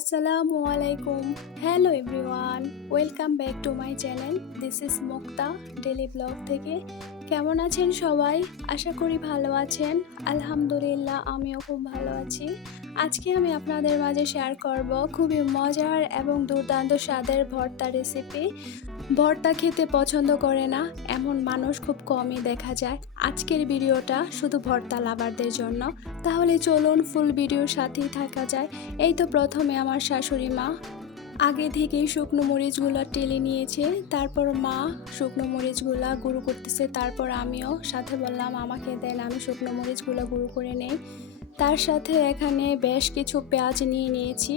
আসসালামু আলাইকুম। Hello everyone welcome back to my channel this is Mukta daily blog থেকে। কেমন আছেন সবাই? আশা করি ভালো আছেন। আলহামদুলিল্লাহ, আমিও খুব ভালো আছি। আজকে আমি আপনাদের মাঝে শেয়ার করব খুবই মজার এবং দুর্দান্ত স্বাদের ভর্তা রেসিপি ভর্তা খেতে পছন্দ করে না, এমন মানুষ খুব কমই দেখা যায়। আজকের ভিডিওটা শুধু ভর্তা লাভারদের জন্য। তাহলে চলুন ফুল ভিডিওর সাথেই থাকা যায়। এই তো প্রথমে আমার শাশুড়ি মা। আগে থেকেই শুকনো মরিচগুলো টেলে নিয়েছে, তারপর মা শুকনো মরিচগুলো গুঁড়ো করতেছে, তারপর আমিও। সাথে বললাম, আমাকে দেন, আমি শুকনো মরিচগুলো গুঁড়ো করে নেই। তার সাথে এখানে বেশ কিছু পেঁয়াজ নিয়ে নিয়েছি।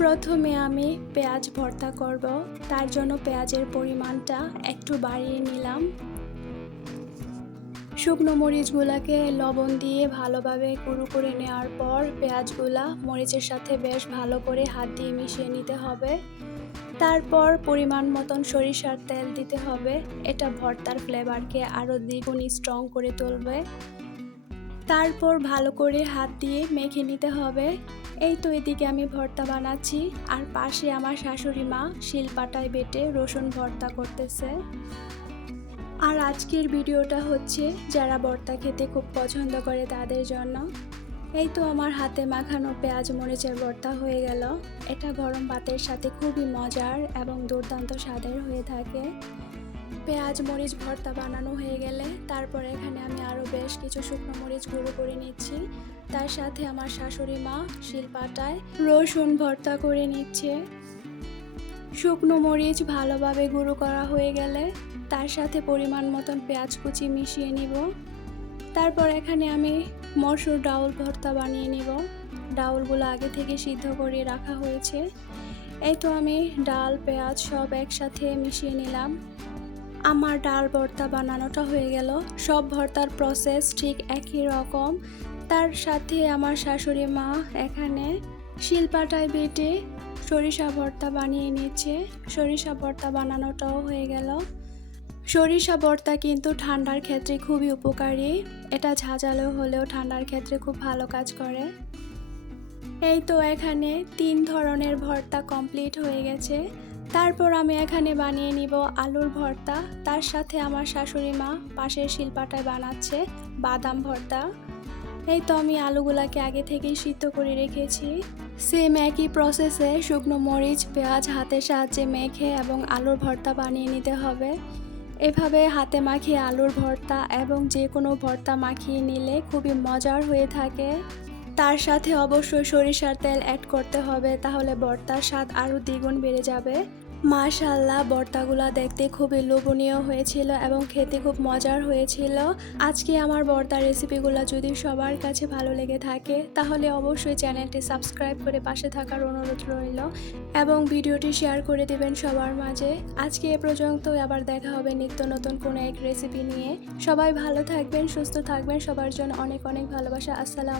প্রথমে আমি পেঁয়াজ ভর্তা করব, তার জন্য পেঁয়াজের পরিমাণটা একটু বাড়িয়ে নিলাম। শুকনো মরিচগুলাকে লবণ দিয়ে ভালোভাবে গুঁড়ো করে নেওয়ার পর পেঁয়াজগুলা মরিচের সাথে বেশ ভালো করে হাত দিয়ে মিশিয়ে নিতে হবে। তারপর পরিমাণ মতন সরিষার তেল দিতে হবে, এটা ভর্তার ফ্লেভারকে আরও দ্বিগুণ স্ট্রং করে তুলবে। তারপর ভালো করে হাত দিয়ে মেখে নিতে হবে। এই তো এদিকে আমি ভর্তা বানাচ্ছি। আর পাশে আমার শাশুড়ি মা শিলপাটায় বেটে রসুন ভর্তা করতেছে। আর আজকের ভিডিওটা হচ্ছে যারা ভর্তা খেতে খুব পছন্দ করে তাদের জন্য। এই তো আমার হাতে মাখানো পেঁয়াজ মরিচের ভর্তা হয়ে গেল। এটা গরম ভাতের সাথে খুবই মজার এবং দুর্দান্ত স্বাদের হয়ে থাকে। পেঁয়াজ, মরিচ, ভর্তা বানানো হয়ে গেলে তারপর এখানে আমি আরও বেশ কিছু শুকনো মরিচ গুঁড়ো করে নিচ্ছি। তার সাথে আমার শাশুড়ি মা শিলপাটায় রসুন ভর্তা করে নিচ্ছে। শুকনো মরিচ ভালোভাবে গুঁড়ো করা হয়ে গেলে তার সাথে পরিমাণ মতন পেঁয়াজ কুচি মিশিয়ে নিব। তারপর এখানে আমি মসুর ডাউল ভর্তা বানিয়ে নিব। ডাউলগুলো আগে থেকে সিদ্ধ করে রাখা হয়েছে। এই তো আমি ডাল, পেঁয়াজ সব একসাথে মিশিয়ে নিলাম। আমার ডাল ভর্তা বানানোটা হয়ে গেল। সব ভর্তার প্রসেস ঠিক একই রকম। তার সাথে আমার শাশুড়ি মা এখানে শিলপাটায় বেটে সরিষা ভর্তা বানিয়ে নিচ্ছে সরিষা ভর্তা বানানোটাও হয়ে গেল। সরিষা ভর্তা কিন্তু ঠান্ডার ক্ষেত্রে খুবই উপকারী। এটা ঝাঁঝালো হলেও ঠান্ডার ক্ষেত্রে খুব ভালো কাজ করে। এই তো এখানে তিন ধরনের ভর্তা কমপ্লিট হয়ে গেছে। তারপর আমি এখানে বানিয়ে নিব আলুর ভর্তা। তার সাথে আমার শাশুড়ি মা পাশের শিলপাটায় বানাচ্ছে বাদাম ভর্তা। এই তো আমি আলুগুলাকে আগে থেকেই সিদ্ধ করে রেখেছি। সেম একই প্রসেসে শুকনো মরিচ, পেঁয়াজ হাতের সাহায্যে মেখে এবং আলুর ভর্তা বানিয়ে নিতে হবে। এভাবে হাতে মাখিয়ে আলুর ভর্তা এবং যে কোনো ভর্তা মাখিয়ে নিলে খুবই মজার হয়ে থাকে। তার সাথে অবশ্যই সরিষার তেল অ্যাড করতে হবে, তাহলে ভর্তার স্বাদ আরও দ্বিগুণ বেড়ে যাবে। মাশাল্লাহ ভর্তাগুলো দেখতে খুবই লোভনীয় হয়েছিল এবং খেতে খুব মজার হয়েছিল। আজকে আমার ভর্তার রেসিপিগুলো যদি সবার কাছে ভালো লেগে থাকে, তাহলে অবশ্যই চ্যানেলটি সাবস্ক্রাইব করে পাশে থাকার অনুরোধ রইল এবং ভিডিওটি শেয়ার করে দেবেন সবার মাঝে। আজকে এ পর্যন্ত আবার দেখা হবে নিত্য নতুন কোনো এক রেসিপি নিয়ে। সবাই ভালো থাকবেন, সুস্থ থাকবেন, সবার জন্য অনেক অনেক ভালোবাসা, আসসালাম